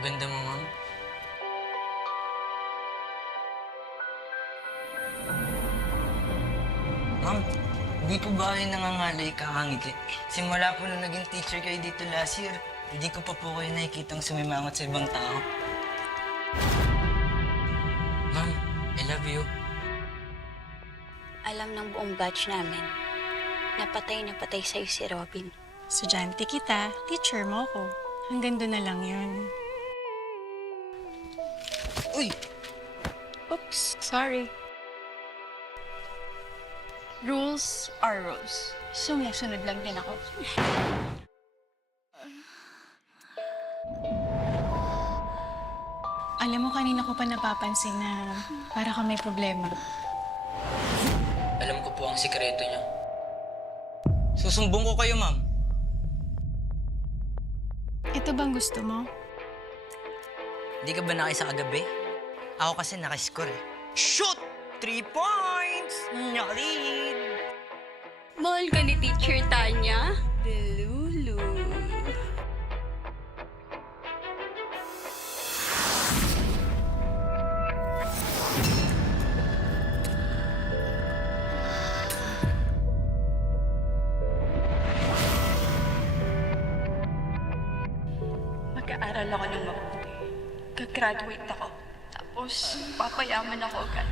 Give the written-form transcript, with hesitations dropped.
Ang ganda mo, ma'am. Ma'am, hindi ko ba kayo nangangalay kakangiti? Simula po nung naging teacher kayo dito last year, hindi ko pa po kayo nakikitang sumimangot sa ibang tao. Ma'am, I love you. Alam ng buong batch namin, napatay na patay sa'yo si Robin. Estudyante kita, teacher mo ko. Hanggang doon na lang yun. Uy! Oops, sorry. Rules are rules. Sumusunod lang din ako. Alam mo, kanina ko pa napapansin na para kang may problema. Alam ko po ang sikreto niya. Susumbong ko kayo, ma'am. Ito bang gusto mo? Hindi ka ba nakisa kagabi? Ako kasi nakascore eh. Shoot! 3 points! Nakalid! Mahal ka ni Teacher Tanya? Lulu. Mag-aaral ako ng mabuti. Gagraduate ako. Tapos, papayaman ako agad.